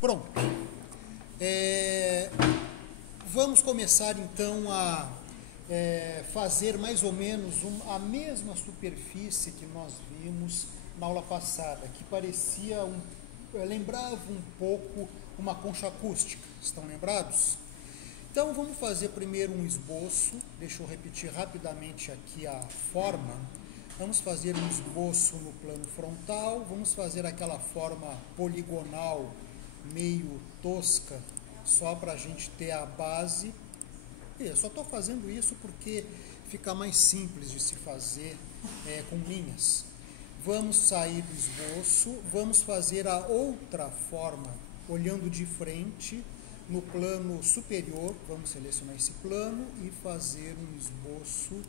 Pronto. Vamos começar então a fazer mais ou menos a mesma superfície que nós vimos na aula passada, que parecia lembrava um pouco uma concha acústica. Estão lembrados? Então vamos fazer primeiro um esboço. Deixa eu repetir rapidamente aqui a forma. Vamos fazer um esboço no plano frontal, vamos fazer aquela forma poligonal meio tosca, só para a gente ter a base. Eu só estou fazendo isso porque fica mais simples de se fazer com linhas. Vamos sair do esboço, vamos fazer a outra forma, olhando de frente, no plano superior. Vamos selecionar esse plano e fazer um esboço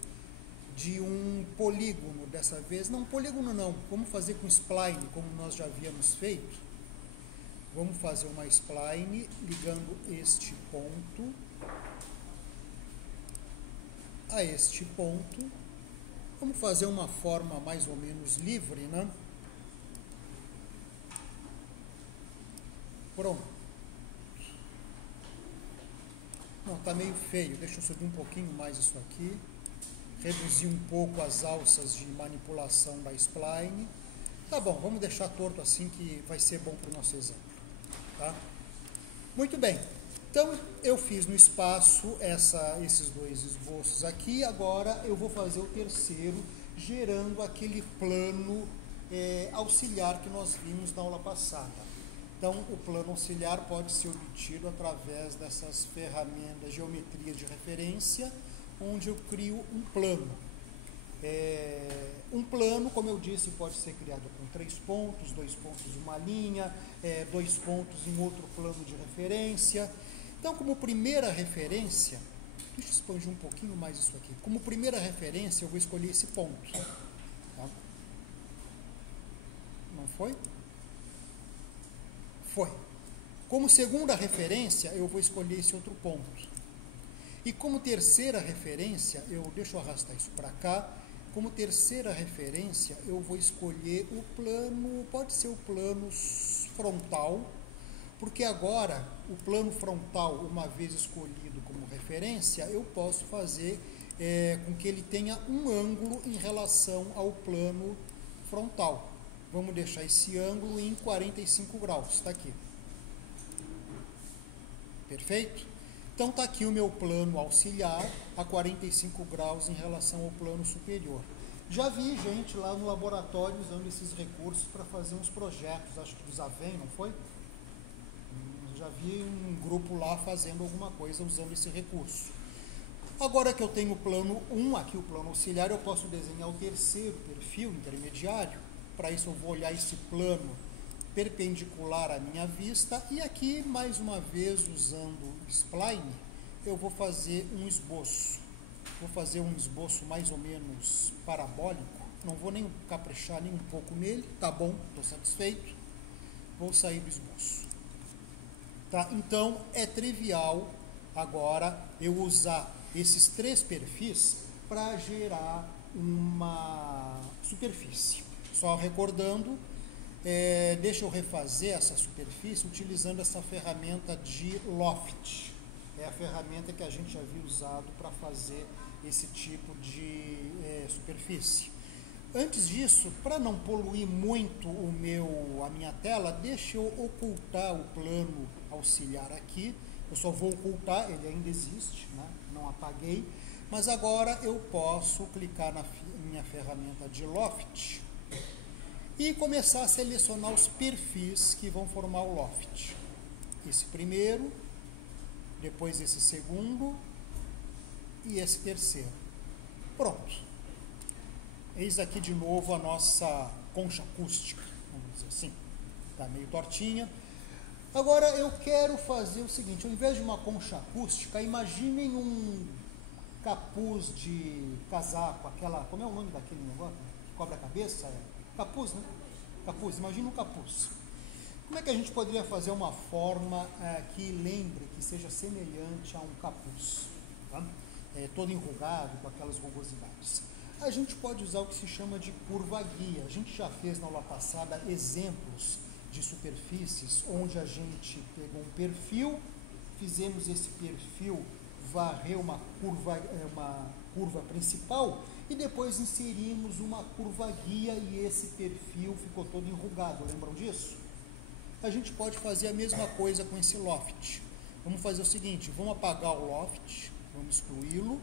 de um polígono, dessa vez. Não, polígono não, vamos fazer com spline, como nós já havíamos feito. Vamos fazer uma spline ligando este ponto a este ponto. Vamos fazer uma forma mais ou menos livre, né? Pronto. Não, tá meio feio, deixa eu subir um pouquinho mais isso aqui. Reduzir um pouco as alças de manipulação da spline. Tá bom, vamos deixar torto assim que vai ser bom para o nosso exemplo. Tá? Muito bem, então eu fiz no espaço esses dois esboços aqui. Agora eu vou fazer o terceiro, gerando aquele plano auxiliar que nós vimos na aula passada. Então o plano auxiliar pode ser obtido através dessas ferramentas, geometria de referência, onde eu crio um plano. Um plano, como eu disse, pode ser criado com 3 pontos, 2 pontos em uma linha, 2 pontos em outro plano de referência. Então, como primeira referência, deixa eu expandir um pouquinho mais isso aqui. Como primeira referência, eu vou escolher esse ponto. Tá? Não foi? Foi. Como segunda referência, eu vou escolher esse outro ponto. E como terceira referência, deixa eu arrastar isso para cá. Como terceira referência, eu vou escolher o plano, pode ser o plano frontal, porque agora o plano frontal, uma vez escolhido como referência, eu posso fazer com que ele tenha um ângulo em relação ao plano frontal. Vamos deixar esse ângulo em 45 graus, está aqui. Perfeito? Então está aqui o meu plano auxiliar a 45 graus em relação ao plano superior. Já vi gente lá no laboratório usando esses recursos para fazer uns projetos, acho que do Zaven, não foi? Já vi um grupo lá fazendo alguma coisa usando esse recurso. Agora que eu tenho o plano 1, aqui o plano auxiliar, eu posso desenhar o terceiro perfil intermediário. Para isso eu vou olhar esse plano perpendicular à minha vista, e aqui, mais uma vez, usando o spline, eu vou fazer um esboço. Vou fazer um esboço mais ou menos parabólico, não vou nem caprichar nem um pouco nele, tá bom, estou satisfeito. Vou sair do esboço. Tá? Então, é trivial agora eu usar esses 3 perfis para gerar uma superfície. Só recordando, deixa eu refazer essa superfície utilizando essa ferramenta de Loft. É a ferramenta que a gente já havia usado para fazer esse tipo de superfície. Antes disso, para não poluir muito a minha tela, deixa eu ocultar o plano auxiliar aqui. Eu só vou ocultar, ele ainda existe, né? Não apaguei. Mas agora eu posso clicar na minha ferramenta de Loft e começar a selecionar os perfis que vão formar o loft. Esse primeiro, depois esse segundo e esse terceiro. Pronto. Eis aqui de novo a nossa concha acústica, vamos dizer assim. Está meio tortinha. Agora eu quero fazer o seguinte, ao invés de uma concha acústica, imaginem um capuz de casaco, como é o nome daquele negócio? Que cobre a cabeça? Capuz, né? Capuz, imagina um capuz. Como é que a gente poderia fazer uma forma que lembre, que seja semelhante a um capuz? Tá? Todo enrugado, com aquelas rugosidades. A gente pode usar o que se chama de curva guia. A gente já fez na aula passada exemplos de superfícies, onde a gente pegou um perfil, fizemos esse perfil varrer uma curva principal e depois inserimos uma curva guia e esse perfil ficou todo enrugado, lembram disso? A gente pode fazer a mesma coisa com esse loft. Vamos fazer o seguinte, vamos apagar o loft, vamos excluí-lo,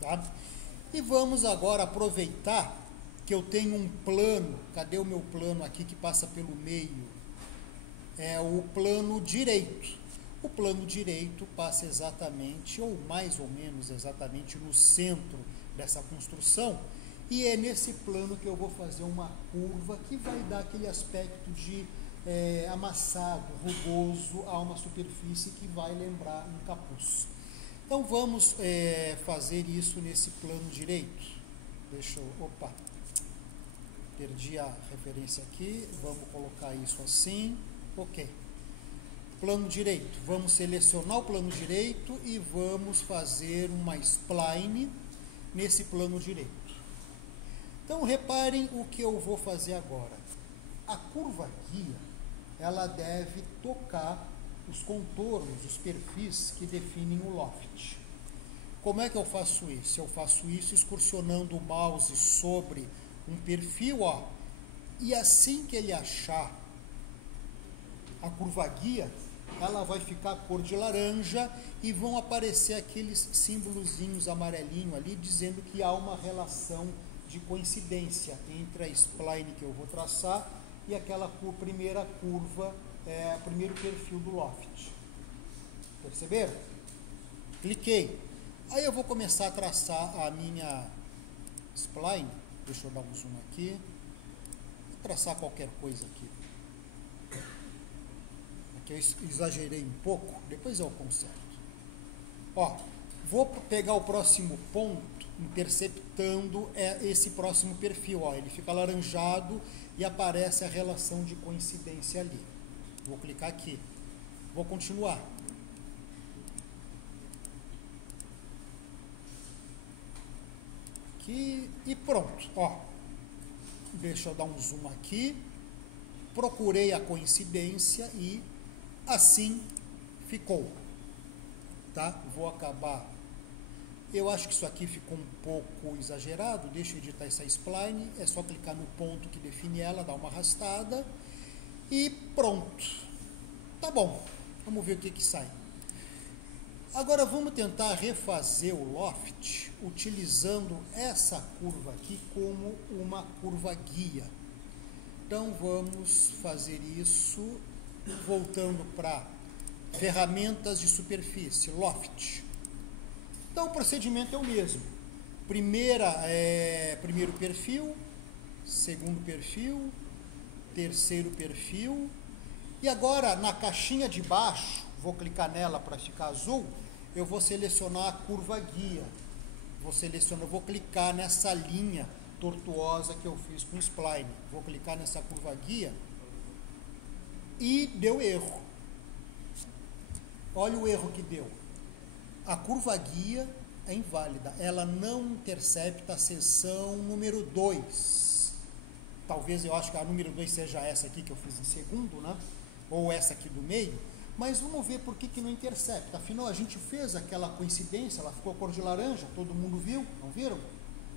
tá? E vamos agora aproveitar que eu tenho um plano, cadê o meu plano aqui que passa pelo meio? É o plano direito. O plano direito passa exatamente, ou mais ou menos exatamente, no centro dessa construção, e é nesse plano que eu vou fazer uma curva que vai dar aquele aspecto de amassado, rugoso a uma superfície que vai lembrar um capuz. Então vamos fazer isso nesse plano direito. Deixa eu, opa, perdi a referência aqui, vamos colocar isso assim, ok. Plano direito, vamos selecionar o plano direito e vamos fazer uma spline nesse plano direito. Então reparem o que eu vou fazer agora. A curva guia, ela deve tocar os contornos, os perfis que definem o loft. Como é que eu faço isso? Eu faço isso excursionando o mouse sobre um perfil, ó, e assim que ele achar a curva guia, ela vai ficar cor de laranja e vão aparecer aqueles símbolozinhos amarelinho ali, dizendo que há uma relação de coincidência entre a spline que eu vou traçar e aquela primeira curva, primeiro perfil do loft. Perceberam? Cliquei. Aí eu vou começar a traçar a minha spline. Deixa eu dar um zoom aqui. Vou traçar qualquer coisa aqui. Aqui eu exagerei um pouco, depois eu conserto. Ó, vou pegar o próximo ponto, interceptando esse próximo perfil. Ó, ele fica alaranjado e aparece a relação de coincidência ali. Vou clicar aqui. Vou continuar. Aqui e pronto. Ó, deixa eu dar um zoom aqui. Procurei a coincidência e assim ficou. Tá? Vou acabar. Eu acho que isso aqui ficou um pouco exagerado. Deixa eu editar essa spline. É só clicar no ponto que define ela, dar uma arrastada e pronto. Tá bom. Vamos ver o que sai. Agora vamos tentar refazer o loft utilizando essa curva aqui como uma curva guia. Então vamos fazer isso voltando para ferramentas de superfície, loft. Então o procedimento é o mesmo. Primeiro perfil, segundo perfil, terceiro perfil. E agora na caixinha de baixo, vou clicar nela para ficar azul, eu vou selecionar a curva guia. Vou clicar nessa linha tortuosa que eu fiz com o spline. Vou clicar nessa curva guia e deu erro. Olha o erro que deu. A curva guia é inválida. Ela não intercepta a seção número 2. Talvez eu acho que a número 2 seja essa aqui que eu fiz em segundo, né? Ou essa aqui do meio. Mas vamos ver por que não intercepta. Afinal, a gente fez aquela coincidência, ela ficou cor de laranja, todo mundo viu, não viram?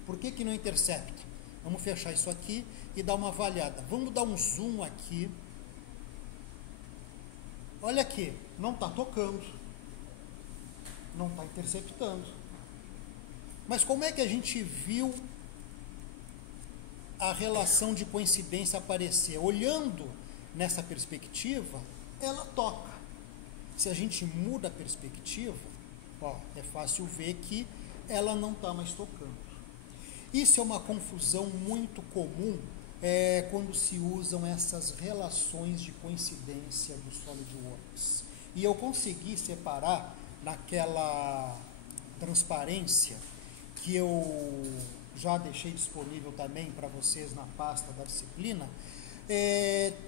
Por que não intercepta? Vamos fechar isso aqui e dar uma avaliada. Vamos dar um zoom aqui. Olha aqui, não está tocando, não está interceptando. Mas como é que a gente viu a relação de coincidência aparecer? Olhando nessa perspectiva, ela toca. Se a gente muda a perspectiva, ó, é fácil ver que ela não está mais tocando. Isso é uma confusão muito comum quando se usam essas relações de coincidência do SolidWorks. E eu consegui separar naquela transparência que eu já deixei disponível também para vocês na pasta da disciplina,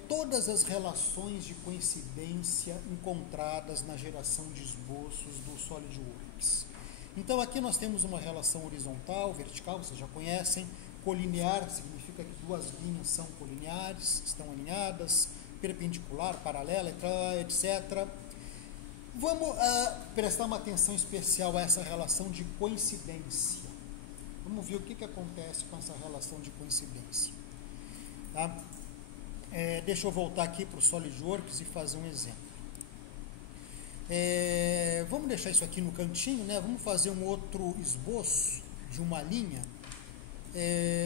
todas as relações de coincidência encontradas na geração de esboços do SolidWorks. Então aqui nós temos uma relação horizontal, vertical, vocês já conhecem, Colinear significa que duas linhas são colineares, estão alinhadas, perpendicular, paralela, etc. Vamos prestar uma atenção especial a essa relação de coincidência. Vamos ver o que acontece com essa relação de coincidência. Tá? Deixa eu voltar aqui para o SolidWorks e fazer um exemplo. Vamos deixar isso aqui no cantinho, né? Vamos fazer um outro esboço de uma linha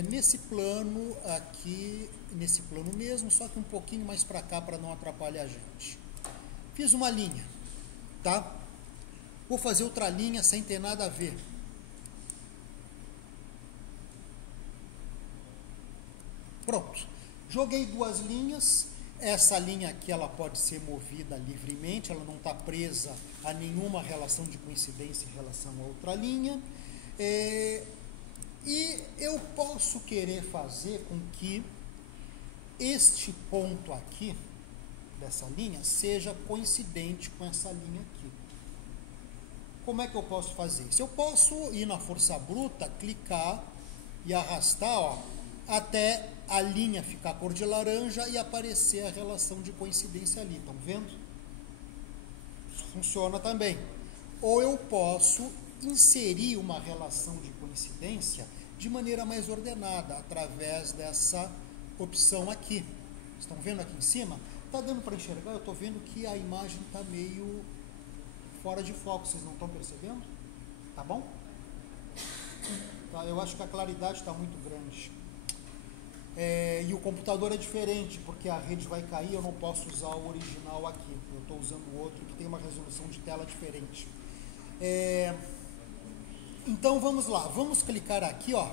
nesse plano aqui, nesse plano mesmo, só que um pouquinho mais para cá para não atrapalhar a gente. Fiz uma linha, tá? Vou fazer outra linha sem ter nada a ver. Pronto. Joguei duas linhas. Essa linha aqui ela pode ser movida livremente, ela não está presa a nenhuma relação de coincidência em relação a outra linha. E eu posso querer fazer com que este ponto aqui, dessa linha, seja coincidente com essa linha aqui. Como é que eu posso fazer isso? Eu posso ir na força bruta, clicar e arrastar, ó, até a linha ficar cor de laranja e aparecer a relação de coincidência ali. Estão vendo? Isso funciona também. Ou eu posso inserir uma relação de coincidência de maneira mais ordenada, através dessa opção aqui. Estão vendo aqui em cima? Está dando para enxergar? Eu estou vendo que a imagem está meio fora de foco. Vocês não estão percebendo? Tá bom? Tá, eu acho que a claridade está muito grande. E o computador é diferente, porque a rede vai cair, eu não posso usar o original aqui. Eu estou usando o outro que tem uma resolução de tela diferente. Então vamos lá, vamos clicar aqui, ó.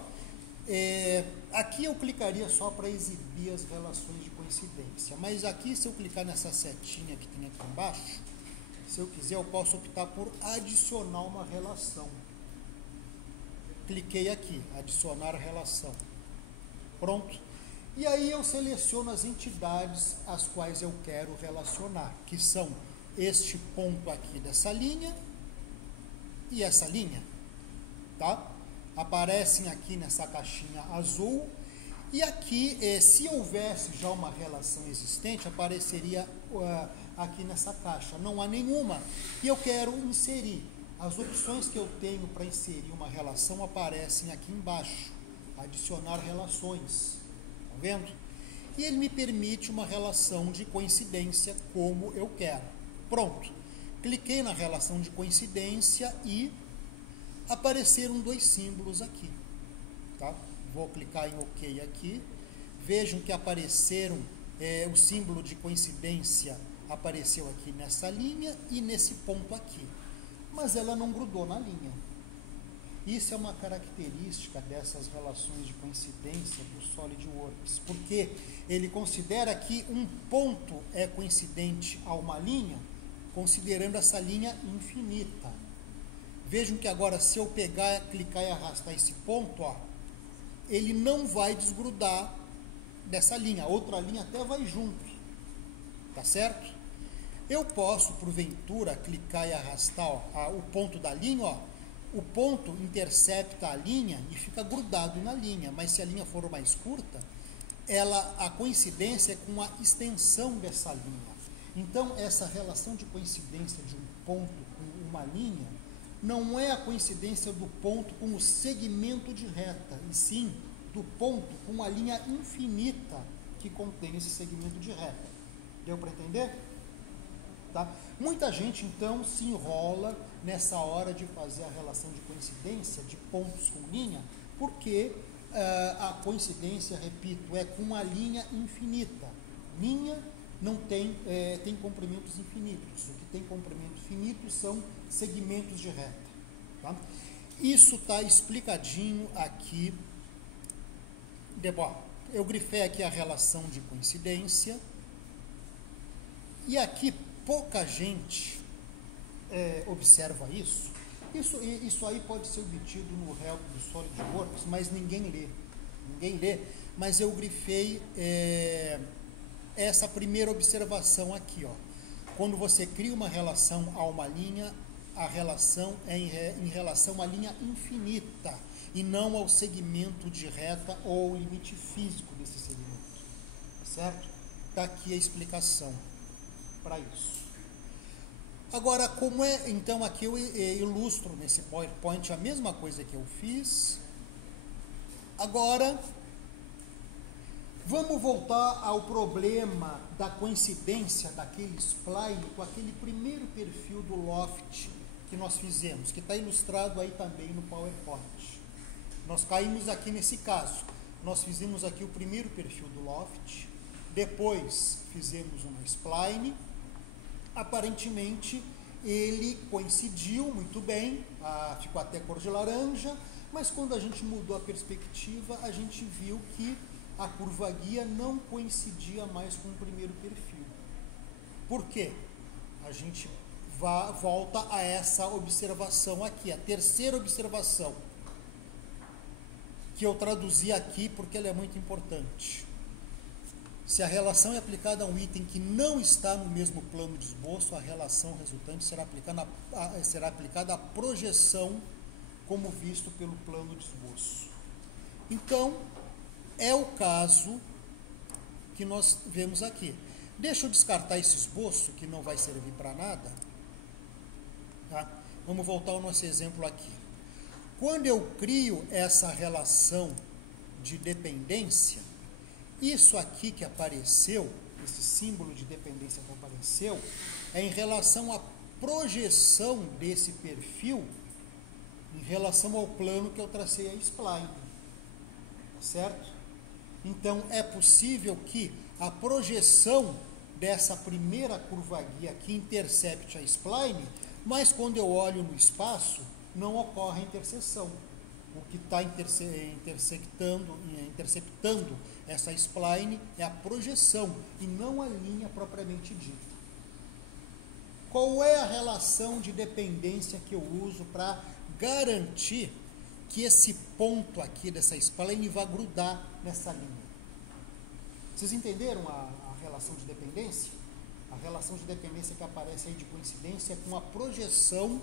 Aqui eu clicaria só para exibir as relações de coincidência, mas aqui, se eu clicar nessa setinha que tem aqui embaixo, se eu quiser eu posso optar por adicionar uma relação. Cliquei aqui, adicionar relação. Pronto. E aí eu seleciono as entidades às quais eu quero relacionar, que são este ponto aqui dessa linha e essa linha, tá? Aparecem aqui nessa caixinha azul, e aqui, se houvesse já uma relação existente, apareceria aqui nessa caixa. Não há nenhuma, e eu quero inserir. As opções que eu tenho para inserir uma relação aparecem aqui embaixo. Adicionar relações. Estão vendo? E ele me permite uma relação de coincidência como eu quero. Pronto. Cliquei na relação de coincidência e apareceram dois símbolos aqui. Tá? Vou clicar em OK aqui. Vejam que apareceram, o símbolo de coincidência apareceu aqui nessa linha e nesse ponto aqui. Mas ela não grudou na linha. Isso é uma característica dessas relações de coincidência do SolidWorks, porque ele considera que um ponto é coincidente a uma linha, considerando essa linha infinita. Vejam que agora, se eu pegar, clicar e arrastar esse ponto, ó, ele não vai desgrudar dessa linha, a outra linha até vai junto, tá certo? Eu posso, porventura, clicar e arrastar, ó, o ponto da linha, ó, o ponto intercepta a linha e fica grudado na linha, mas se a linha for mais curta, a coincidência é com a extensão dessa linha. Então, essa relação de coincidência de um ponto com uma linha não é a coincidência do ponto com o segmento de reta, e sim do ponto com a linha infinita que contém esse segmento de reta. Deu para entender? Tá? Muita gente, então, se enrola nessa hora de fazer a relação de coincidência de pontos com linha, porque a coincidência, repito, é com a linha infinita. Linha não tem, tem comprimentos infinitos. O que tem comprimento finito são segmentos de reta. Tá? Isso está explicadinho aqui. Bom, eu grifei aqui a relação de coincidência. E aqui pouca gente observa isso. Isso aí pode ser obtido no help do SolidWorks, mas ninguém lê. Ninguém lê, mas eu grifei essa primeira observação aqui, ó. Quando você cria uma relação a uma linha, a relação é em relação à linha infinita. e não ao segmento de reta ou ao limite físico desse segmento, certo? Está aqui a explicação para isso. Agora, como é, então aqui eu ilustro nesse PowerPoint a mesma coisa que eu fiz. Agora, vamos voltar ao problema da coincidência daquele spline com aquele primeiro perfil do Loft que nós fizemos, que está ilustrado aí também no PowerPoint. Nós caímos aqui nesse caso. Nós fizemos aqui o primeiro perfil do Loft, depois fizemos uma spline. Aparentemente ele coincidiu muito bem, ficou até cor de laranja, mas quando a gente mudou a perspectiva, a gente viu que a curva guia não coincidia mais com o primeiro perfil. Por quê? A gente volta a essa observação aqui, a terceira observação, que eu traduzi aqui porque ela é muito importante. Se a relação é aplicada a um item que não está no mesmo plano de esboço, a relação resultante será aplicada à projeção como visto pelo plano de esboço. Então, é o caso que nós vemos aqui. Deixa eu descartar esse esboço, que não vai servir para nada. Tá? Vamos voltar ao nosso exemplo aqui. Quando eu crio essa relação de dependência, isso aqui que apareceu, esse símbolo de dependência que apareceu, é em relação à projeção desse perfil em relação ao plano que eu tracei a spline, certo? Então, é possível que a projeção dessa primeira curva guia aqui intercepte a spline, mas quando eu olho no espaço, não ocorre a interseção. O que está interceptando essa spline é a projeção e não a linha propriamente dita. Qual é a relação de dependência que eu uso para garantir que esse ponto aqui dessa spline vai grudar nessa linha? Vocês entenderam a relação de dependência? A relação de dependência que aparece aí de coincidência é com a projeção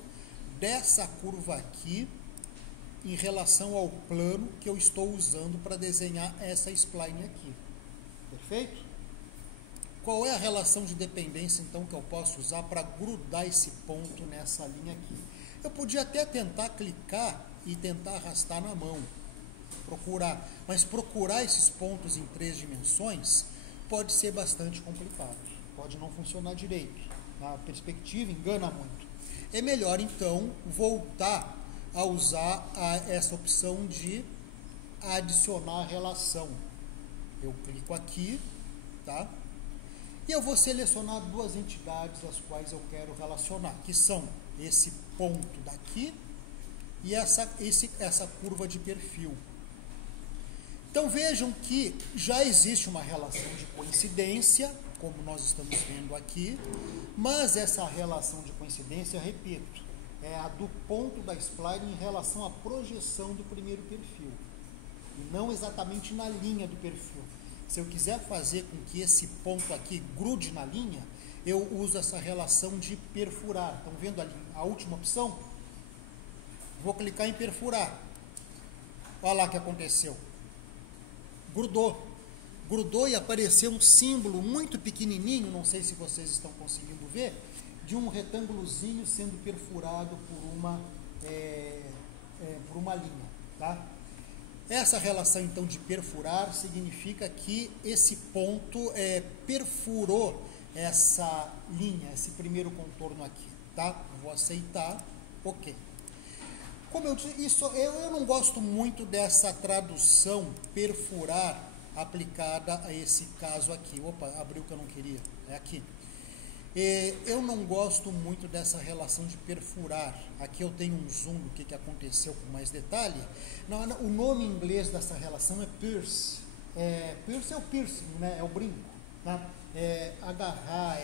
dessa curva aqui em relação ao plano que eu estou usando para desenhar essa spline aqui. Perfeito? Qual é a relação de dependência, então, que eu posso usar para grudar esse ponto nessa linha aqui? Eu podia até tentar clicar e tentar arrastar na mão, procurar, mas procurar esses pontos em 3 dimensões pode ser bastante complicado, pode não funcionar direito, a perspectiva engana muito. É melhor, então, voltar a usar essa opção de adicionar relação. Eu clico aqui, tá? E eu vou selecionar 2 entidades as quais eu quero relacionar, que são esse ponto daqui e essa curva de perfil. Então vejam que já existe uma relação de coincidência, como nós estamos vendo aqui, mas essa relação de coincidência, repito, é a do ponto da spline em relação à projeção do primeiro perfil, e não exatamente na linha do perfil. Se eu quiser fazer com que esse ponto aqui grude na linha, eu uso essa relação de perfurar. Estão vendo ali a última opção? Vou clicar em perfurar. Olha lá o que aconteceu. Grudou e apareceu um símbolo muito pequenininho, não sei se vocês estão conseguindo ver, de um retângulozinho sendo perfurado por uma linha, tá? Essa relação, então, de perfurar significa que esse ponto perfurou essa linha, esse primeiro contorno aqui, tá? Vou aceitar, ok. Como eu disse, eu não gosto muito dessa tradução perfurar aplicada a esse caso aqui. Opa, abriu o que eu não queria, é aqui. Eu não gosto muito dessa relação de perfurar. Aqui eu tenho um zoom do que aconteceu com mais detalhe. O nome em inglês dessa relação é pierce. Pierce é o piercing, né? É o brinco. Tá? Agarrar,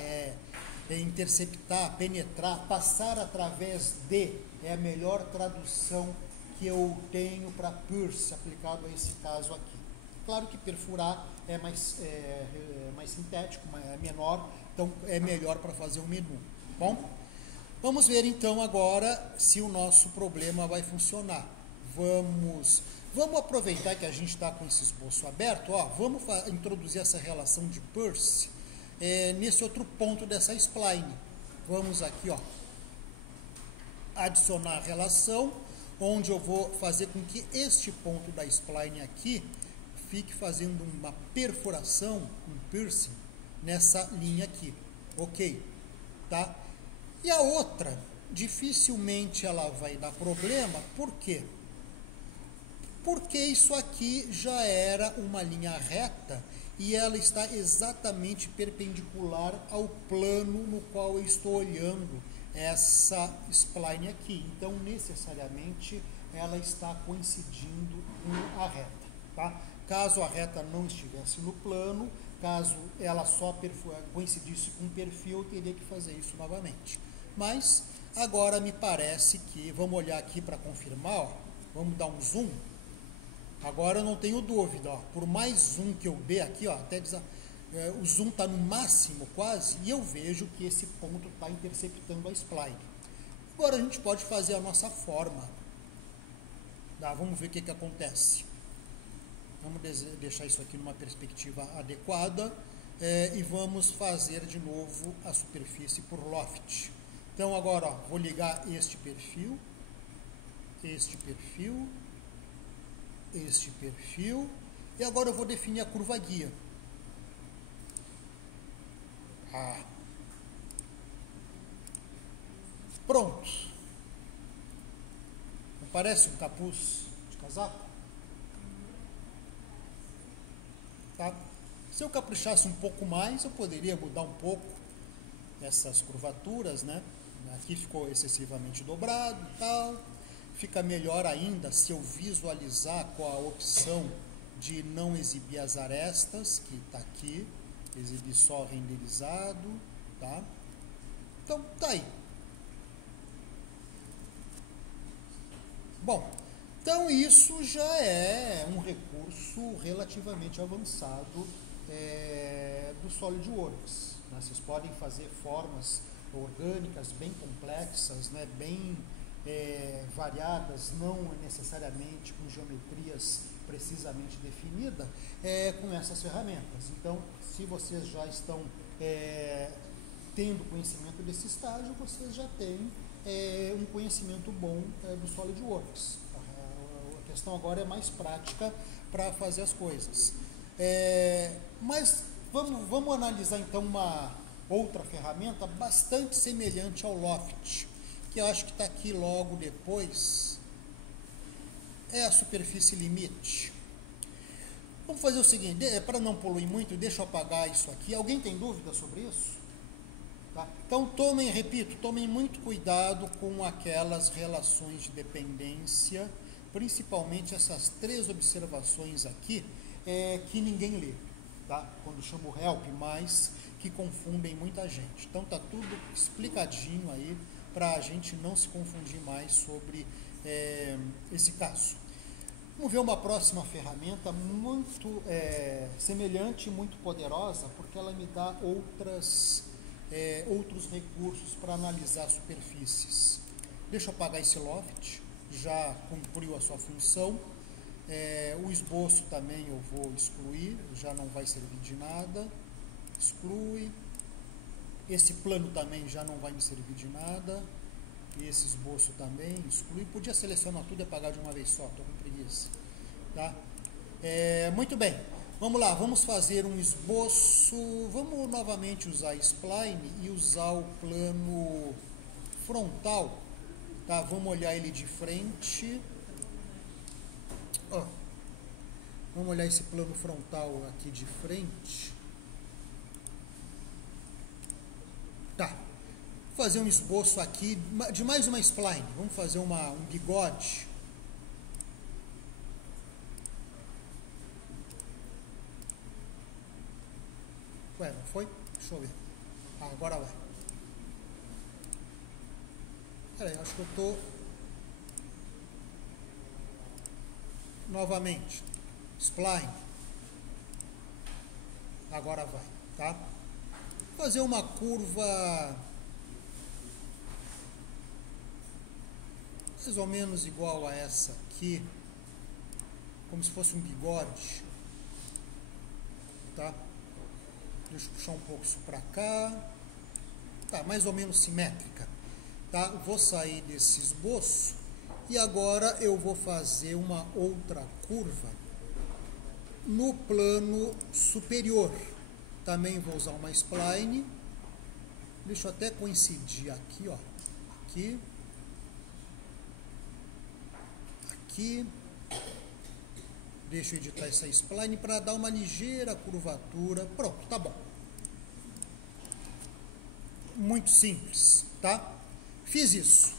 interceptar, penetrar, passar através de. É a melhor tradução que eu tenho para pierce aplicado a esse caso aqui. Claro que perfurar é mais sintético, é menor, então é melhor para fazer um menu. Bom, vamos ver então agora se o nosso problema vai funcionar. vamos aproveitar que a gente está com esse esboço aberto, ó, vamos introduzir essa relação de Peirce nesse outro ponto dessa spline. Vamos aqui, ó, adicionar a relação, onde eu vou fazer com que este ponto da spline aqui fique fazendo uma perfuração, um piercing, nessa linha aqui, ok? Tá? E a outra, dificilmente ela vai dar problema, por quê? Porque isso aqui já era uma linha reta e ela está exatamente perpendicular ao plano no qual eu estou olhando essa spline aqui. Então, necessariamente, ela está coincidindo com a reta, tá? Caso a reta não estivesse no plano, caso ela só coincidisse com o perfil, eu teria que fazer isso novamente. Mas, agora me parece que, vamos olhar aqui para confirmar, ó, vamos dar um zoom. Agora eu não tenho dúvida, ó, por mais zoom que eu dê aqui, ó, até o zoom está no máximo quase, e eu vejo que esse ponto está interceptando a spline. Agora a gente pode fazer a nossa forma. Tá? Vamos ver o que acontece. Vamos deixar isso aqui numa perspectiva adequada e vamos fazer de novo a superfície por loft. Então agora, ó, vou ligar este perfil, e agora eu vou definir a curva guia. Pronto. Não parece um capuz de casaco? Tá? Se eu caprichasse um pouco mais, eu poderia mudar um pouco essas curvaturas, né? Aqui ficou excessivamente dobrado e tal. Fica melhor ainda se eu visualizar com a opção de não exibir as arestas, que está aqui, exibir só renderizado, tá? Então, tá aí. Bom, então isso já é um recurso relativamente avançado do SolidWorks. Né? Vocês podem fazer formas orgânicas bem complexas, né? Bem variadas, não necessariamente com geometrias precisamente definidas, com essas ferramentas. Então, se vocês já estão tendo conhecimento desse estágio, vocês já têm um conhecimento bom do SolidWorks. A questão agora é mais prática para fazer as coisas. Mas vamos analisar então uma outra ferramenta bastante semelhante ao Loft, que eu acho que está aqui logo depois, é a superfície limite. Vamos fazer o seguinte, para não poluir muito, deixa eu apagar isso aqui. Alguém tem dúvida sobre isso? Tá? Então tomem muito cuidado com aquelas relações de dependência, principalmente essas 3 observações aqui, que ninguém lê, tá? Quando chamo help, mas que confundem muita gente. Então tá tudo explicadinho aí, para a gente não se confundir mais sobre esse caso. Vamos ver uma próxima ferramenta muito semelhante e muito poderosa, porque ela me dá outros recursos para analisar superfícies. Deixa eu apagar esse loft, já cumpriu a sua função. O esboço também eu vou excluir, já não vai servir de nada. Exclui. Esse plano também já não vai me servir de nada. E esse esboço também, exclui. Podia selecionar tudo e apagar de uma vez só, estou com preguiça. Tá? Muito bem, vamos lá, vamos fazer um esboço. Vamos novamente usar spline e usar o plano frontal. Tá? Vamos olhar ele de frente. Vamos olhar esse plano frontal aqui de frente. Tá. Vou fazer um esboço aqui de mais uma spline. Vamos fazer um bigode. Ué, não foi? Deixa eu ver. Agora vai. Peraí, acho que eu estou... Novamente. Spline. Agora vai, tá? Vou fazer uma curva... mais ou menos igual a essa aqui, como se fosse um bigode, tá? Deixa eu puxar um pouco isso para cá, tá, mais ou menos simétrica, tá? Vou sair desse esboço e agora eu vou fazer uma outra curva no plano superior. Também vou usar uma spline, deixa eu até coincidir aqui, ó, aqui, aqui, deixa eu editar essa spline para dar uma ligeira curvatura, pronto, tá bom. Muito simples, tá? Fiz isso.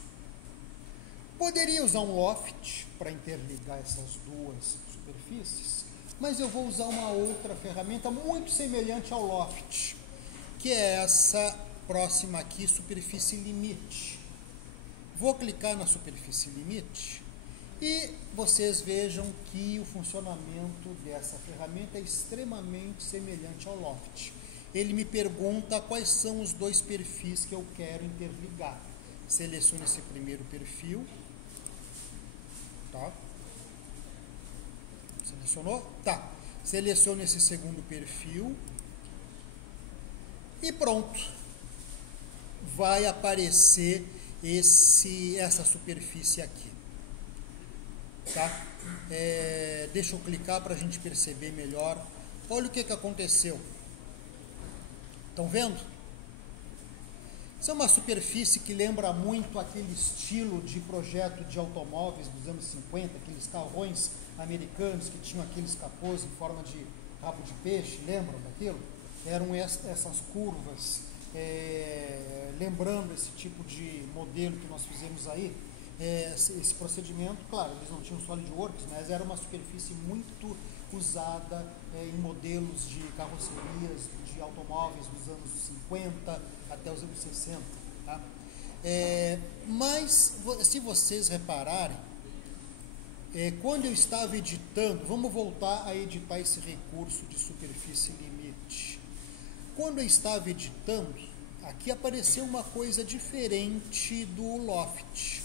Poderia usar um loft para interligar essas duas superfícies, mas eu vou usar uma outra ferramenta muito semelhante ao loft, que é essa próxima aqui, superfície limite. Vou clicar na superfície limite e vocês vejam que o funcionamento dessa ferramenta é extremamente semelhante ao loft. Ele me pergunta quais são os dois perfis que eu quero interligar. Seleciono esse primeiro perfil, tá? Selecionou? Tá. Seleciono esse segundo perfil e pronto. Vai aparecer essa superfície aqui, tá? Deixa eu clicar para a gente perceber melhor. Olha o que aconteceu. Estão vendo? Isso é uma superfície que lembra muito aquele estilo de projeto de automóveis dos anos 50, aqueles carrões americanos que tinham aqueles capôs em forma de rabo de peixe, lembram daquilo? Eram essas curvas, lembrando esse tipo de modelo que nós fizemos aí, esse procedimento. Claro, eles não tinham SolidWorks, mas era uma superfície muito usada em modelos de carrocerias, de automóveis dos anos 50 até os anos 60, tá? Mas, se vocês repararem, quando eu estava editando, vamos voltar a editar esse recurso de superfície limite. Quando eu estava editando, aqui apareceu uma coisa diferente do loft,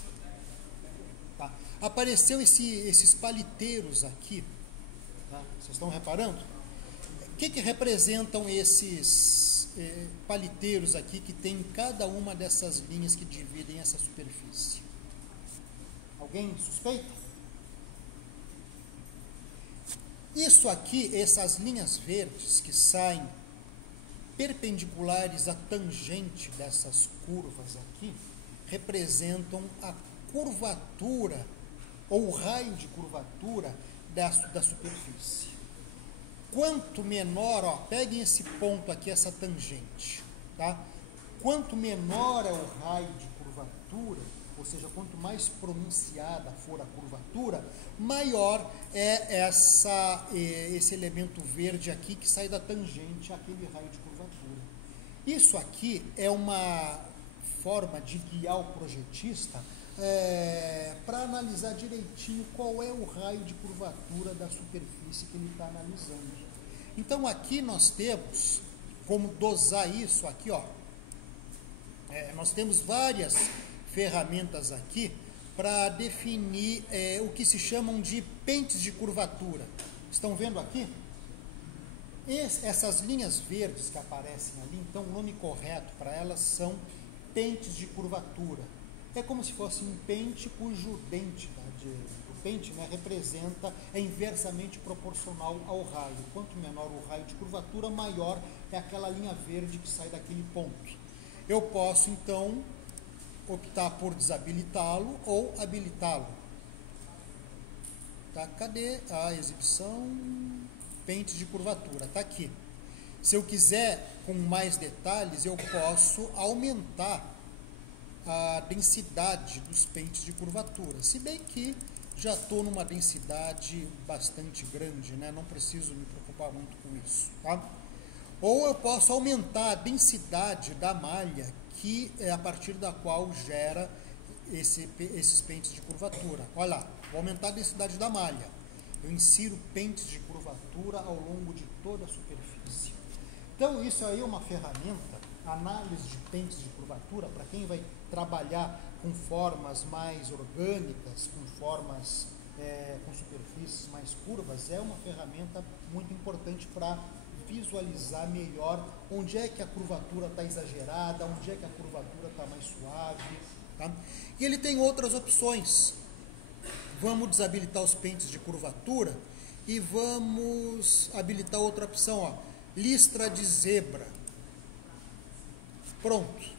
tá? Apareceu esses paliteiros aqui, tá? Vocês estão reparando? O que representam esses paliteiros aqui que tem em cada uma dessas linhas que dividem essa superfície? Alguém suspeita? Isso aqui, essas linhas verdes que saem perpendiculares à tangente dessas curvas aqui, representam a curvatura ou o raio de curvatura da superfície. Quanto menor, ó, peguem esse ponto aqui, essa tangente, tá? Quanto menor é o raio de curvatura, ou seja, quanto mais pronunciada for a curvatura, maior é esse elemento verde aqui que sai da tangente àquele raio de curvatura. Isso aqui é uma forma de guiar o projetista para analisar direitinho qual é o raio de curvatura da superfície que ele está analisando. Então aqui nós temos como dosar isso aqui, ó. Nós temos várias ferramentas aqui para definir o que se chamam de pentes de curvatura. Estão vendo aqui? Essas linhas verdes que aparecem ali, então o nome correto para elas são pentes de curvatura. É como se fosse um pente cujo dente, o pente, né, é inversamente proporcional ao raio. Quanto menor o raio de curvatura, maior é aquela linha verde que sai daquele ponto. Eu posso, então, optar por desabilitá-lo ou habilitá-lo. Tá? Cadê a exibição? Pentes de curvatura, está aqui. Se eu quiser com mais detalhes, eu posso aumentar a densidade dos pentes de curvatura, se bem que já estou numa densidade bastante grande, né? Não preciso me preocupar muito com isso, tá? Ou eu posso aumentar a densidade da malha, que é a partir da qual gera esses pentes de curvatura. Olha lá, vou aumentar a densidade da malha. Eu insiro pentes de curvatura ao longo de toda a superfície. Então, isso aí é uma ferramenta análise de pentes de curvatura, para quem vai trabalhar com formas mais orgânicas, com formas com superfícies mais curvas, é uma ferramenta muito importante para visualizar melhor onde é que a curvatura está exagerada, onde é que a curvatura está mais suave. Tá? E ele tem outras opções. Vamos desabilitar os pentes de curvatura e vamos habilitar outra opção, ó, listra de zebra. Pronto.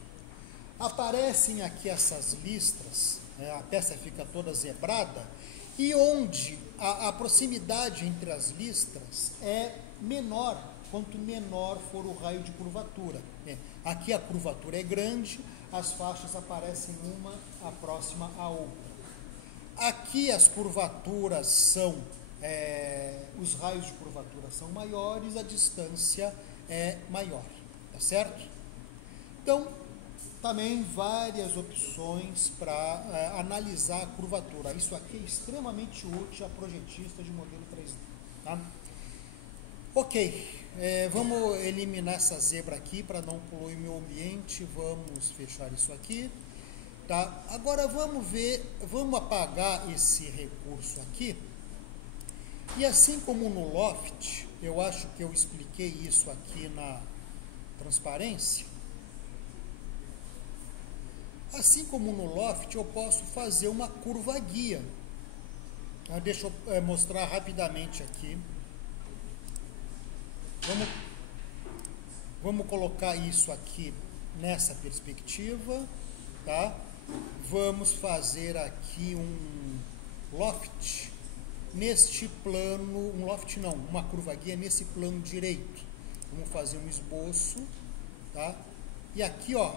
Aparecem aqui essas listras, a peça fica toda zebrada, e onde a proximidade entre as listras é menor, quanto menor for o raio de curvatura. Aqui a curvatura é grande, as faixas aparecem uma próxima à outra. Aqui as curvaturas são, os raios de curvatura são maiores, a distância é maior, tá certo? Então, também várias opções para analisar a curvatura. Isso aqui é extremamente útil a projetista de modelo 3D. Tá? Ok, vamos eliminar essa zebra aqui para não poluir meu ambiente. Vamos fechar isso aqui. Tá? Agora vamos apagar esse recurso aqui. E assim como no Loft, eu acho que eu expliquei isso aqui na transparência. Assim como no Loft, eu posso fazer uma curva guia. Deixa eu mostrar rapidamente aqui. Vamos colocar isso aqui nessa perspectiva. Tá? Vamos fazer aqui um Loft neste plano, uma curva guia nesse plano direito. Vamos fazer um esboço. Tá? E aqui, ó,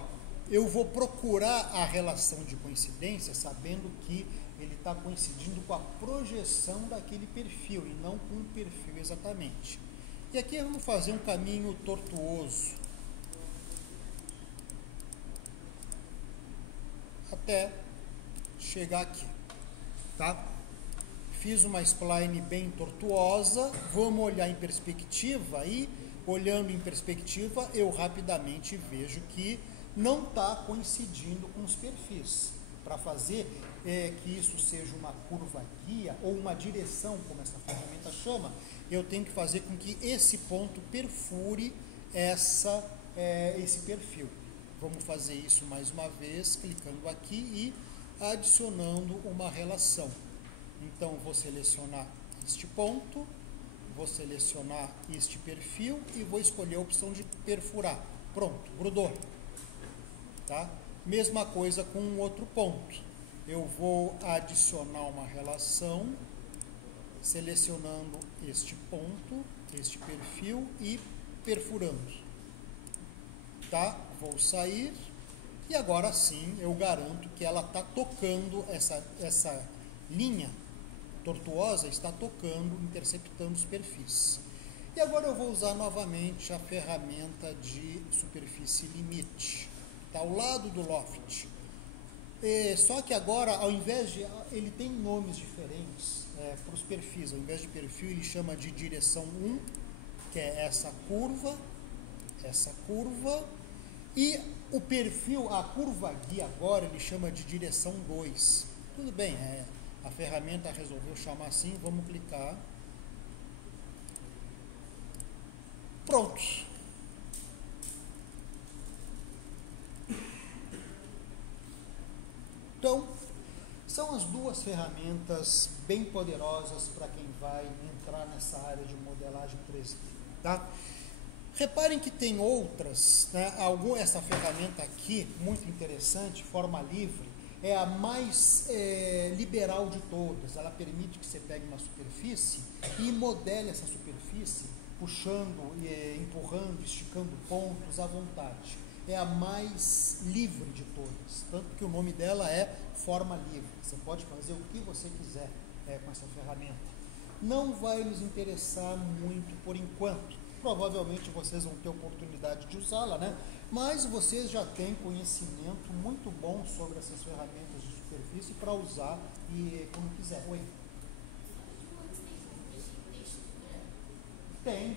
eu vou procurar a relação de coincidência, sabendo que ele está coincidindo com a projeção daquele perfil, e não com o perfil exatamente. E aqui vamos fazer um caminho tortuoso, até chegar aqui. Tá? Fiz uma spline bem tortuosa, vamos olhar em perspectiva, e olhando em perspectiva, eu rapidamente vejo que não está coincidindo com os perfis. Para fazer que isso seja uma curva guia, ou uma direção, como essa ferramenta chama, eu tenho que fazer com que esse ponto perfure esse perfil. Vamos fazer isso mais uma vez, clicando aqui e adicionando uma relação. Então, vou selecionar este ponto, vou selecionar este perfil e vou escolher a opção de perfurar. Pronto, grudou. Tá? Mesma coisa com um outro ponto. Eu vou adicionar uma relação, selecionando este ponto, este perfil e perfurando. Tá? Vou sair e agora sim eu garanto que ela está tocando, essa linha tortuosa está tocando, interceptando os perfis. E agora eu vou usar novamente a ferramenta de superfície limite. Está ao lado do Loft. Só que agora, ao invés de... ele tem nomes diferentes para os perfis. Ao invés de perfil, ele chama de direção 1, que é essa curva. E o perfil, a curva guia agora, ele chama de direção 2. Tudo bem, a ferramenta resolveu chamar assim, vamos clicar. Pronto. Então, são as duas ferramentas bem poderosas para quem vai entrar nessa área de modelagem 3D. Tá? Reparem que tem outras, né? Essa ferramenta aqui, muito interessante, forma livre, é a mais liberal de todas. Ela permite que você pegue uma superfície e modele essa superfície, puxando, empurrando, esticando pontos à vontade. É a mais livre de todas, tanto que o nome dela é forma livre. Você pode fazer o que você quiser com essa ferramenta. Não vai nos interessar muito por enquanto. Provavelmente vocês vão ter oportunidade de usá-la, né? Mas vocês já têm conhecimento muito bom sobre essas ferramentas de superfície para usar e quando quiser. Oi? Tem.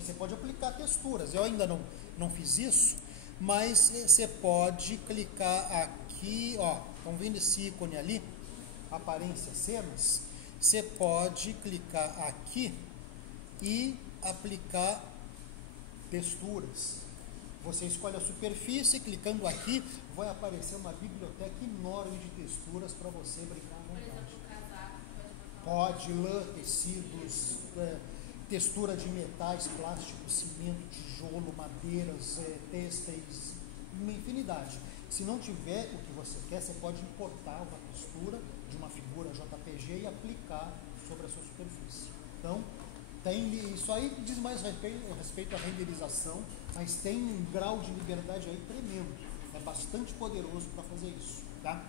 Você pode aplicar texturas. Eu ainda não fiz isso, mas você pode clicar aqui, ó, estão vendo esse ícone ali? Aparência cenas? Você pode clicar aqui e aplicar texturas. Você escolhe a superfície, clicando aqui, vai aparecer uma biblioteca enorme de texturas para você brincar à vontade. Pode, lã, tecidos, textura de metais, plástico, cimento, tijolo, madeiras, têxteis, uma infinidade. Se não tiver o que você quer, você pode importar uma textura de uma figura JPG e aplicar sobre a sua superfície. Então, isso aí diz mais respeito à renderização, mas tem um grau de liberdade aí tremendo. É bastante poderoso para fazer isso, tá?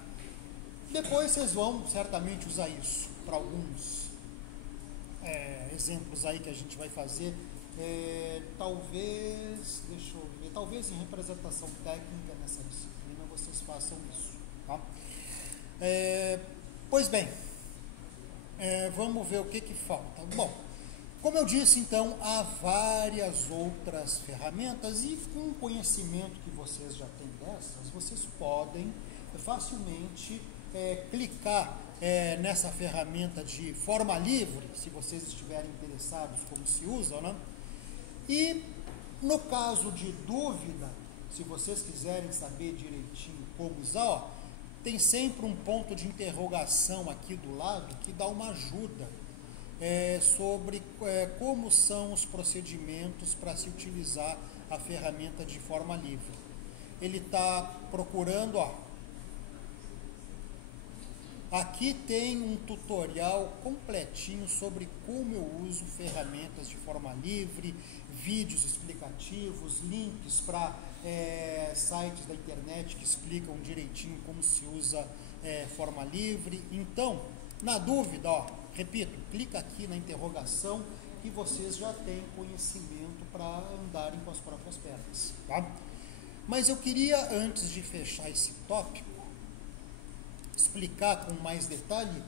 Depois vocês vão certamente usar isso para alguns exemplos aí que a gente vai fazer. Talvez, deixa eu ver, talvez em representação técnica nessa disciplina vocês façam isso, tá? Pois bem, vamos ver o que falta. Bom, como eu disse, então, há várias outras ferramentas e com o conhecimento que vocês já têm dessas, vocês podem facilmente clicar nessa ferramenta de forma livre, se vocês estiverem interessados como se usa, né? E no caso de dúvida, se vocês quiserem saber direitinho como usar, ó, tem sempre um ponto de interrogação aqui do lado que dá uma ajuda sobre como são os procedimentos para se utilizar a ferramenta de forma livre. Ele está procurando, ó, aqui tem um tutorial completinho sobre como eu uso ferramentas de forma livre, vídeos explicativos, links para sites da internet que explicam direitinho como se usa forma livre. Então, na dúvida, ó, repito, clica aqui na interrogação que vocês já têm conhecimento para andarem com as próprias pernas, tá? Mas eu queria, antes de fechar esse tópico, explicar com mais detalhe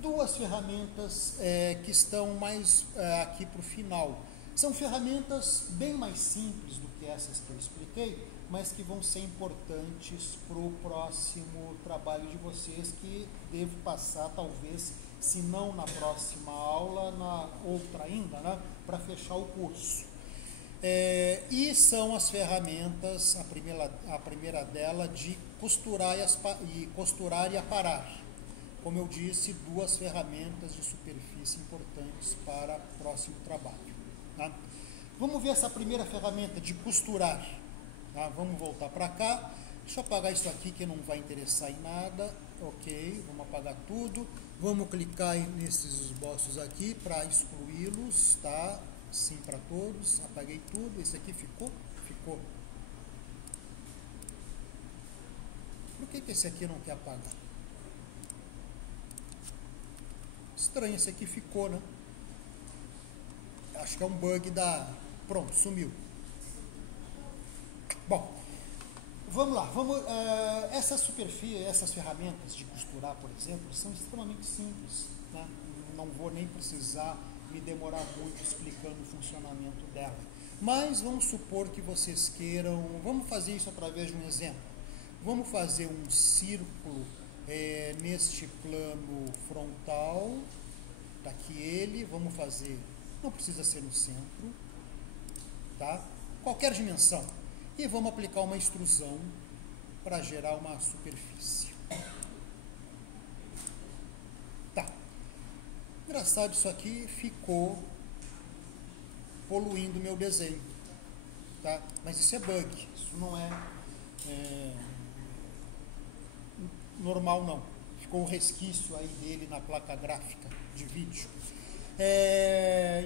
duas ferramentas que estão mais aqui para o final. São ferramentas bem mais simples do que essas que eu expliquei, mas que vão ser importantes para o próximo trabalho de vocês, que devo passar talvez, se não na próxima aula, na outra ainda, né, para fechar o curso. E são as ferramentas, a primeira dela, de costurar e aparar. Como eu disse, duas ferramentas de superfície importantes para o próximo trabalho. Tá? Vamos ver essa primeira ferramenta de costurar. Tá? Vamos voltar para cá. Deixa eu apagar isso aqui que não vai interessar em nada. Ok, vamos apagar tudo. Vamos clicar nesses esboços aqui para excluí-los, tá? Sim para todos. Apaguei tudo. Esse aqui ficou? Ficou. Por que esse aqui não quer apagar? Estranho, esse aqui ficou, né? Acho que é um bug da... Pronto, sumiu. Bom, vamos lá. Essas ferramentas de costurar, por exemplo, são extremamente simples, né? Não vou nem precisar me demorar muito explicando o funcionamento dela. Mas vamos supor que vocês queiram... Vamos fazer isso através de um exemplo. Vamos fazer um círculo neste plano frontal. Está aqui ele. Vamos fazer... Não precisa ser no centro. Tá? Qualquer dimensão. E vamos aplicar uma extrusão para gerar uma superfície. Tá. Engraçado, isso aqui ficou poluindo meu desenho. Tá? Mas isso é bug. Isso não é normal, não. Ficou um resquício aí dele na placa gráfica de vídeo.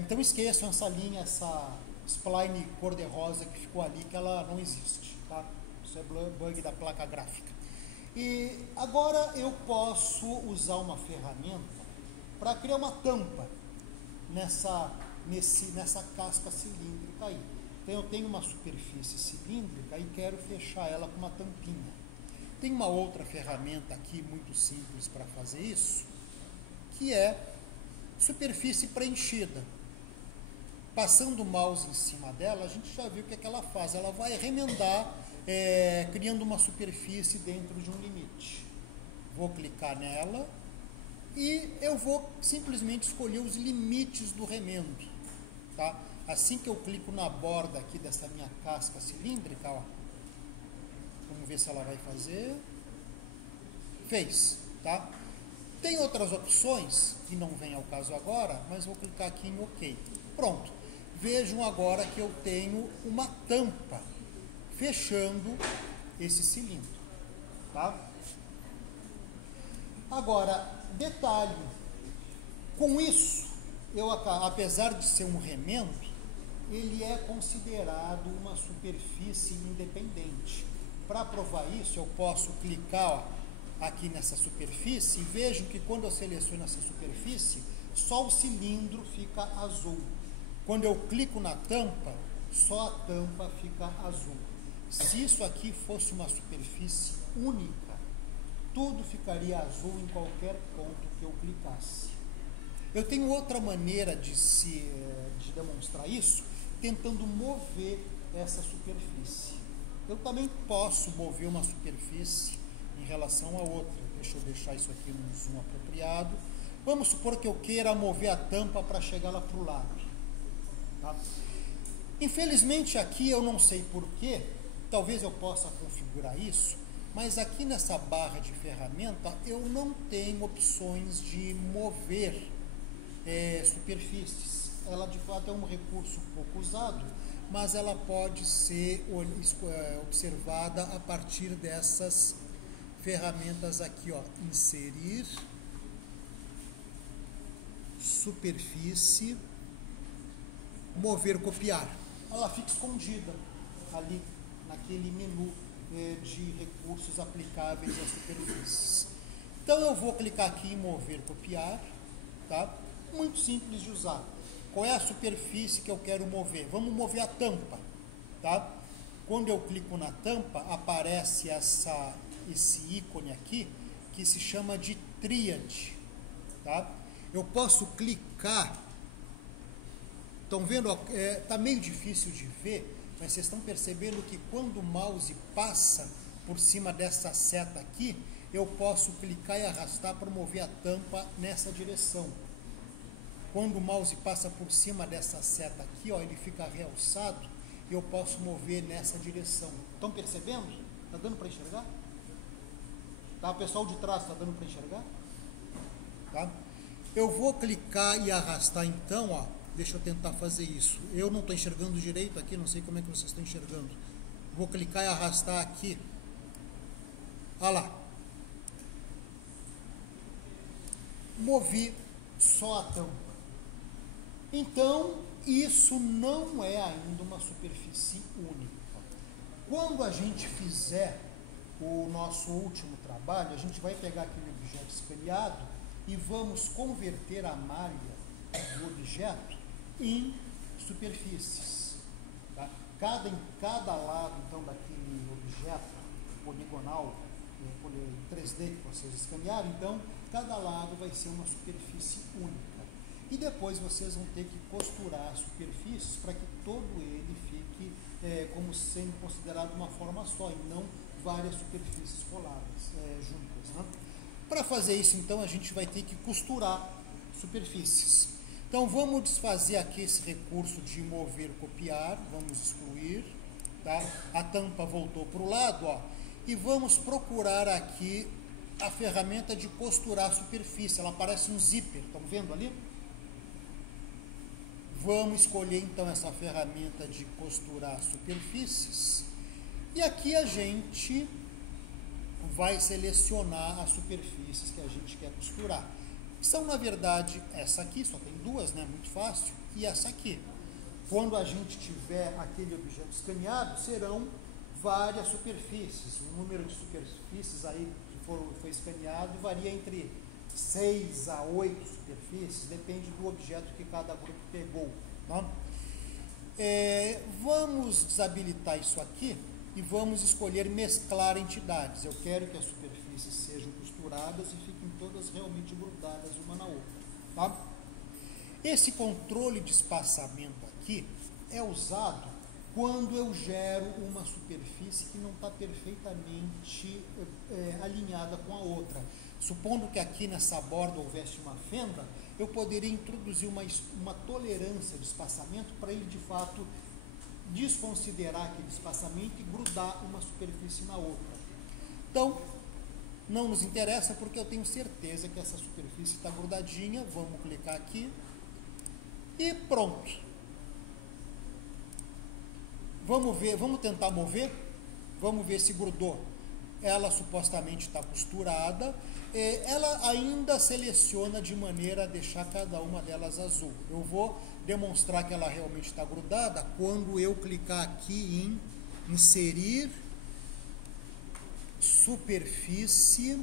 Então esqueçam essa linha, essa spline cor-de-rosa que ficou ali, que ela não existe, tá? Isso é bug da placa gráfica. E agora eu posso usar uma ferramenta para criar uma tampa nessa casca cilíndrica aí. Então eu tenho uma superfície cilíndrica e quero fechar ela com uma tampinha. Tem uma outra ferramenta aqui muito simples para fazer isso, que é superfície preenchida. Passando o mouse em cima dela, a gente já viu o que ela faz. Ela vai remendar criando uma superfície dentro de um limite. Vou clicar nela e eu vou simplesmente escolher os limites do remendo, tá? Assim que eu clico na borda aqui dessa minha casca cilíndrica, ó, vamos ver se ela vai fazer. Fez, tá? Tem outras opções, que não vem ao caso agora, mas vou clicar aqui em OK. Pronto. Vejam agora que eu tenho uma tampa fechando esse cilindro, tá? Agora, detalhe, com isso, apesar de ser um remendo, ele é considerado uma superfície independente. Para provar isso, eu posso clicar, ó, aqui nessa superfície e vejam que quando eu seleciono essa superfície, só o cilindro fica azul. Quando eu clico na tampa, só a tampa fica azul. Se isso aqui fosse uma superfície única, tudo ficaria azul em qualquer ponto que eu clicasse. Eu tenho outra maneira de demonstrar isso, tentando mover essa superfície. Eu também posso mover uma superfície em relação a outra. Deixa eu deixar isso aqui num zoom apropriado. Vamos supor que eu queira mover a tampa para chegar lá para o lado. Tá? Infelizmente aqui eu não sei porquê, talvez eu possa configurar isso, mas aqui nessa barra de ferramenta eu não tenho opções de mover superfícies. Ela de fato é um recurso pouco usado, mas ela pode ser observada a partir dessas ferramentas aqui, ó, inserir superfície, mover, copiar. Ela fica escondida ali naquele menu de recursos aplicáveis às superfícies. Então eu vou clicar aqui em mover, copiar, tá? Muito simples de usar. Qual é a superfície que eu quero mover? Vamos mover a tampa, tá? Quando eu clico na tampa, aparece esse ícone aqui, que se chama de tríade, tá? Eu posso clicar, estão vendo, tá meio difícil de ver, mas vocês estão percebendo que quando o mouse passa por cima dessa seta aqui, eu posso clicar e arrastar para mover a tampa nessa direção. Quando o mouse passa por cima dessa seta aqui, ó, ele fica realçado e eu posso mover nessa direção. Estão percebendo? Está dando para enxergar? Tá, o pessoal de trás está dando para enxergar? Tá? Eu vou clicar e arrastar então, ó. Deixa eu tentar fazer isso. Eu não estou enxergando direito aqui, não sei como é que vocês estão enxergando. Vou clicar e arrastar aqui. Olha lá. Movi só a tampa. Então, isso não é ainda uma superfície única. Quando a gente fizer o nosso último trabalho, a gente vai pegar aquele objeto escaneado e vamos converter a malha do objeto em superfícies. Tá? Em cada lado, então, daquele objeto poligonal, 3D que vocês escanearam, então, cada lado vai ser uma superfície única. E depois vocês vão ter que costurar as superfícies para que todo ele fique como sendo considerado uma forma só, e não várias superfícies coladas, juntas. Né? Para fazer isso, então, a gente vai ter que costurar superfícies. Então, vamos desfazer aqui esse recurso de mover, copiar, vamos excluir, tá? A tampa voltou para o lado, ó, e vamos procurar aqui a ferramenta de costurar a superfície. Ela parece um zíper, estão vendo ali? Vamos escolher então essa ferramenta de costurar superfícies e aqui a gente vai selecionar as superfícies que a gente quer costurar. São, na verdade, essa aqui, só tem duas, né? Muito fácil, e essa aqui. Quando a gente tiver aquele objeto escaneado, serão várias superfícies. O número de superfícies aí que foi escaneado varia entre 6 a 8 superfícies, depende do objeto que cada grupo pegou. Né? Vamos desabilitar isso aqui e vamos escolher mesclar entidades. Eu quero que as superfícies sejam costuradas e fiquem todas realmente grudadas uma na outra. Tá? Esse controle de espaçamento aqui é usado quando eu gero uma superfície que não está perfeitamente alinhada com a outra. Supondo que aqui nessa borda houvesse uma fenda, eu poderia introduzir uma tolerância de espaçamento para ele, de fato, desconsiderar aquele espaçamento e grudar uma superfície na outra. Então, não nos interessa porque eu tenho certeza que essa superfície está grudadinha. Vamos clicar aqui e pronto. Vamos ver, vamos tentar mover, vamos ver se grudou. Ela supostamente está costurada, ela ainda seleciona de maneira a deixar cada uma delas azul. Eu vou demonstrar que ela realmente está grudada quando eu clicar aqui em inserir superfície,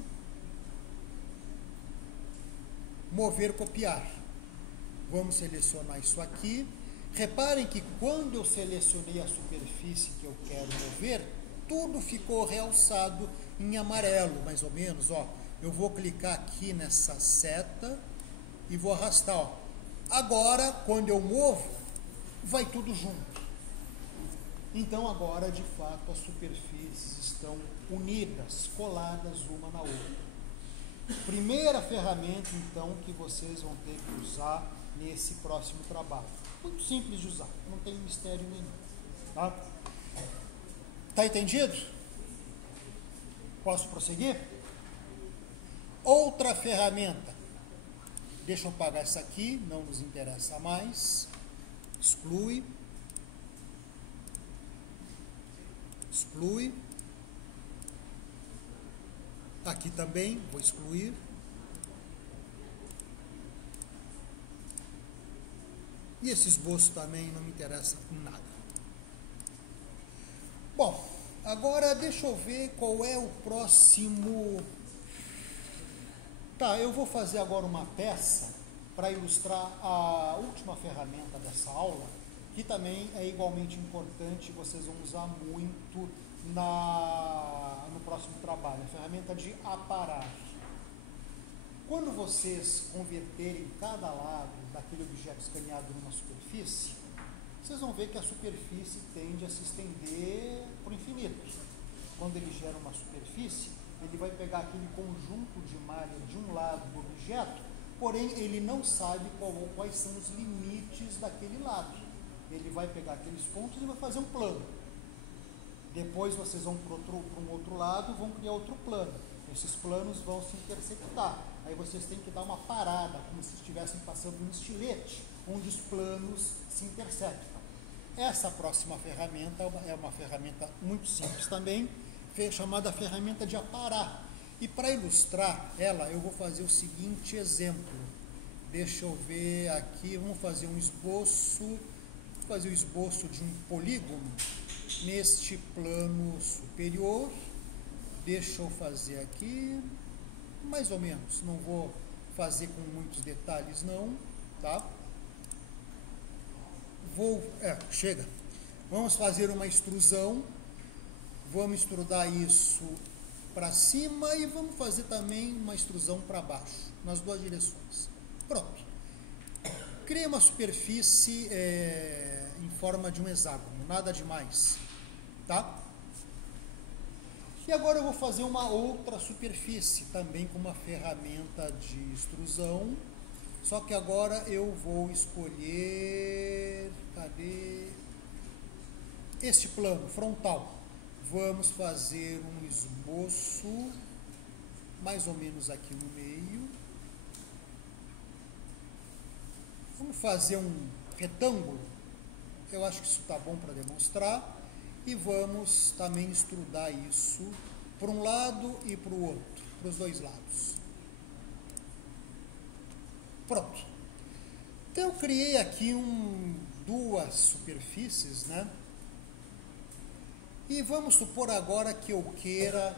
mover, copiar. Vamos selecionar isso aqui. Reparem que quando eu selecionei a superfície que eu quero mover, tudo ficou realçado em amarelo, mais ou menos, ó. Eu vou clicar aqui nessa seta e vou arrastar, ó. Agora, quando eu movo, vai tudo junto. Então, agora, de fato, as superfícies estão unidas, coladas uma na outra. Primeira ferramenta, então, que vocês vão ter que usar nesse próximo trabalho. Muito simples de usar, não tem mistério nenhum. Tá? Tá entendido? Posso prosseguir? Outra ferramenta. Deixa eu apagar essa aqui, não nos interessa mais. Exclui. Exclui. Aqui também, vou excluir. E esse esboço também não me interessa em nada. Bom, agora deixa eu ver qual é o próximo. Tá, eu vou fazer agora uma peça para ilustrar a última ferramenta dessa aula, que também é igualmente importante, vocês vão usar muito no próximo trabalho, a ferramenta de aparar. Quando vocês converterem cada lado daquele objeto escaneado numa superfície, vocês vão ver que a superfície tende a se estender por infinito. Quando ele gera uma superfície, ele vai pegar aquele conjunto de malha de um lado do objeto, porém ele não sabe quais são os limites daquele lado. Ele vai pegar aqueles pontos e vai fazer um plano. Depois vocês vão para um outro lado, vão criar outro plano. Esses planos vão se intersectar. Aí vocês têm que dar uma parada, como se estivessem passando um estilete, onde os planos se intersectam. Essa próxima ferramenta é uma ferramenta muito simples também, chamada ferramenta de aparar. E para ilustrar ela, eu vou fazer o seguinte exemplo. Deixa eu ver aqui, vamos fazer um esboço, vou fazer o esboço de um polígono neste plano superior. Deixa eu fazer aqui, mais ou menos, não vou fazer com muitos detalhes não, tá? Chega. Vamos fazer uma extrusão, vamos extrudar isso para cima e vamos fazer também uma extrusão para baixo, nas duas direções. Pronto. Criei uma superfície em forma de um hexágono, nada demais, tá? E agora eu vou fazer uma outra superfície, também com uma ferramenta de extrusão, só que agora eu vou escolher, cadê? Este plano frontal. Vamos fazer um esboço, mais ou menos aqui no meio. Vamos fazer um retângulo, eu acho que isso está bom para demonstrar. E vamos também extrudar isso para um lado e para o outro, para os dois lados. Pronto. Então eu criei aqui duas superfícies, né? E vamos supor agora que eu queira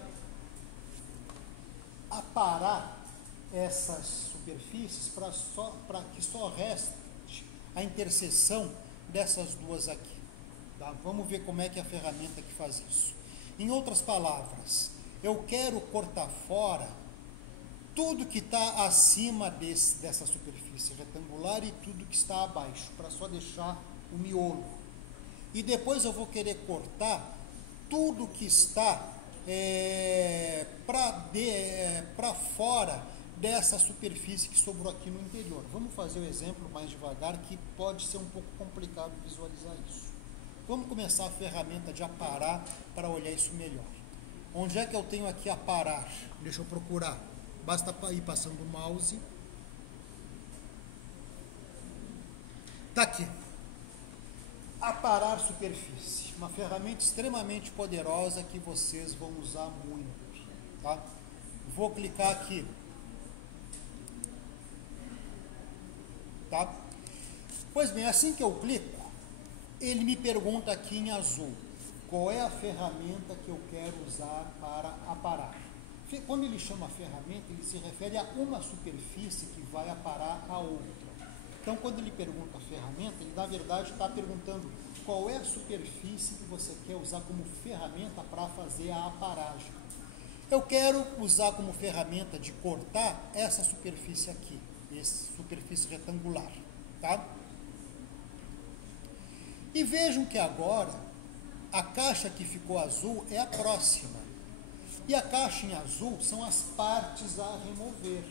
aparar essas superfícies para que só reste a interseção dessas duas aqui. Tá? Vamos ver como é que é a ferramenta que faz isso. Em outras palavras, eu quero cortar fora tudo que está acima dessa superfície retangular e tudo que está abaixo, para só deixar o miolo. e depois eu vou querer cortar tudo que está para fora dessa superfície que sobrou aqui no interior. Vamos fazer o exemplo mais devagar, que pode ser um pouco complicado visualizar isso. Vamos começar a ferramenta de aparar para olhar isso melhor. Onde é que eu tenho aqui aparar? Deixa eu procurar. Basta ir passando o mouse. Está aqui. Aparar superfície. Uma ferramenta extremamente poderosa que vocês vão usar muito. Tá? Vou clicar aqui. Tá? Pois bem, assim que eu clico, ele me pergunta aqui em azul, qual é a ferramenta que eu quero usar para aparar. Quando ele chama ferramenta, ele se refere a uma superfície que vai aparar a outra. Então, quando ele pergunta ferramenta, ele na verdade está perguntando qual é a superfície que você quer usar como ferramenta para fazer a aparagem. Eu quero usar como ferramenta de cortar essa superfície aqui, essa superfície retangular, tá? E vejam que agora a caixa que ficou azul é a próxima. E a caixa em azul são as partes a remover.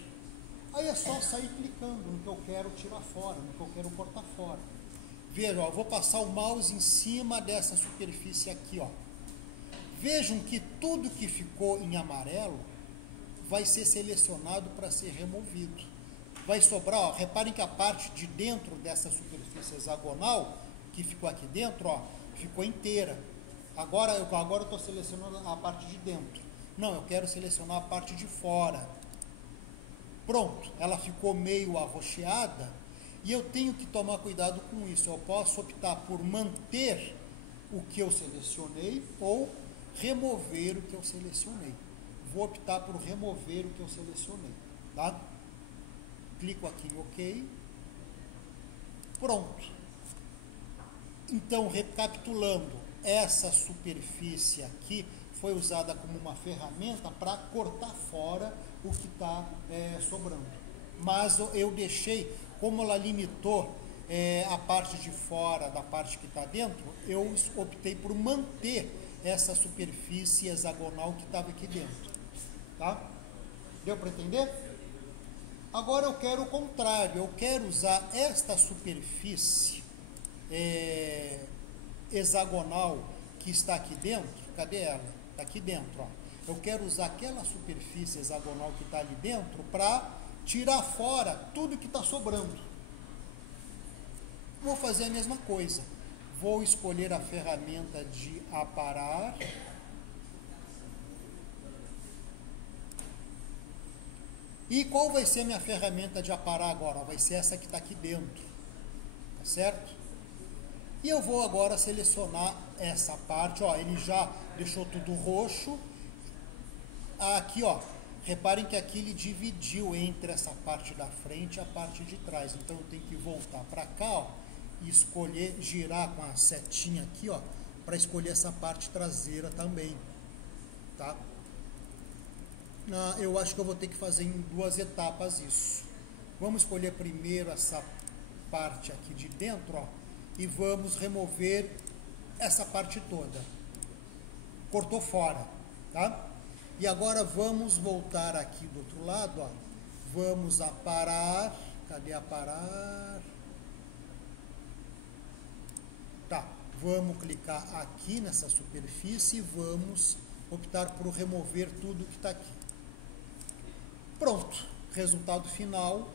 Aí é só sair clicando no que eu quero tirar fora, no que eu quero cortar fora. Vejam, ó, eu vou passar o mouse em cima dessa superfície aqui, ó. Vejam que tudo que ficou em amarelo vai ser selecionado para ser removido. Vai sobrar, ó, reparem que a parte de dentro dessa superfície hexagonal, que ficou aqui dentro, ó, ficou inteira. Agora eu estou selecionando a parte de dentro. Não, eu quero selecionar a parte de fora. Pronto, ela ficou meio arroxeada e eu tenho que tomar cuidado com isso. Eu posso optar por manter o que eu selecionei ou remover o que eu selecionei. Vou optar por remover o que eu selecionei, tá? Clico aqui em OK. Pronto. Então, recapitulando, essa superfície aqui foi usada como uma ferramenta para cortar fora o que está sobrando. Mas eu deixei, como ela limitou a parte de fora da parte que está dentro, eu optei por manter essa superfície hexagonal que estava aqui dentro. Tá? Deu para entender? Agora eu quero o contrário, eu quero usar esta superfície hexagonal que está aqui dentro. Cadê ela? Está aqui dentro, ó. Eu quero usar aquela superfície hexagonal que está ali dentro para tirar fora tudo que está sobrando. Vou fazer a mesma coisa. Vou escolher a ferramenta de aparar. E qual vai ser a minha ferramenta de aparar agora? Vai ser essa que está aqui dentro. Tá certo? E eu vou agora selecionar essa parte, ó, ele já deixou tudo roxo. Aqui, ó, reparem que aqui ele dividiu entre essa parte da frente e a parte de trás. Então eu tenho que voltar para cá, ó, e escolher, girar com a setinha aqui, ó, para escolher essa parte traseira também, tá? Eu acho que eu vou ter que fazer em 2 etapas isso. Vamos escolher primeiro essa parte aqui de dentro, ó, e vamos remover essa parte toda. Cortou fora, tá? E agora vamos voltar aqui do outro lado, ó. Vamos aparar. Cadê aparar? Tá, vamos clicar aqui nessa superfície e vamos optar por remover tudo que está aqui. Pronto, resultado final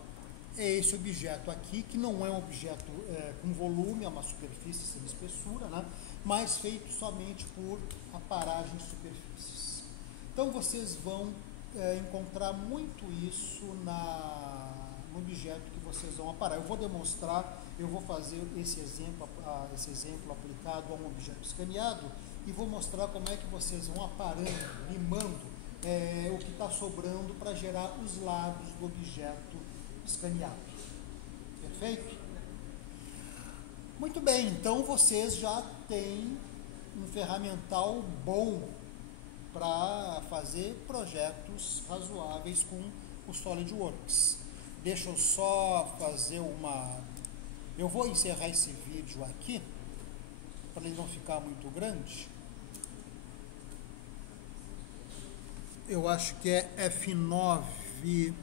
é esse objeto aqui, que não é um objeto com volume, é uma superfície sem espessura, né? Mas feito somente por aparagem de superfícies. Então vocês vão encontrar muito isso no objeto que vocês vão aparar. Eu vou demonstrar, eu vou fazer esse exemplo aplicado a um objeto escaneado e vou mostrar como é que vocês vão aparando, limando o que está sobrando para gerar os lados do objeto escaneado. Perfeito? Muito bem, então vocês já têm um ferramental bom para fazer projetos razoáveis com o SolidWorks. Deixa eu só fazer eu vou encerrar esse vídeo aqui para ele não ficar muito grande. Eu acho que é F9.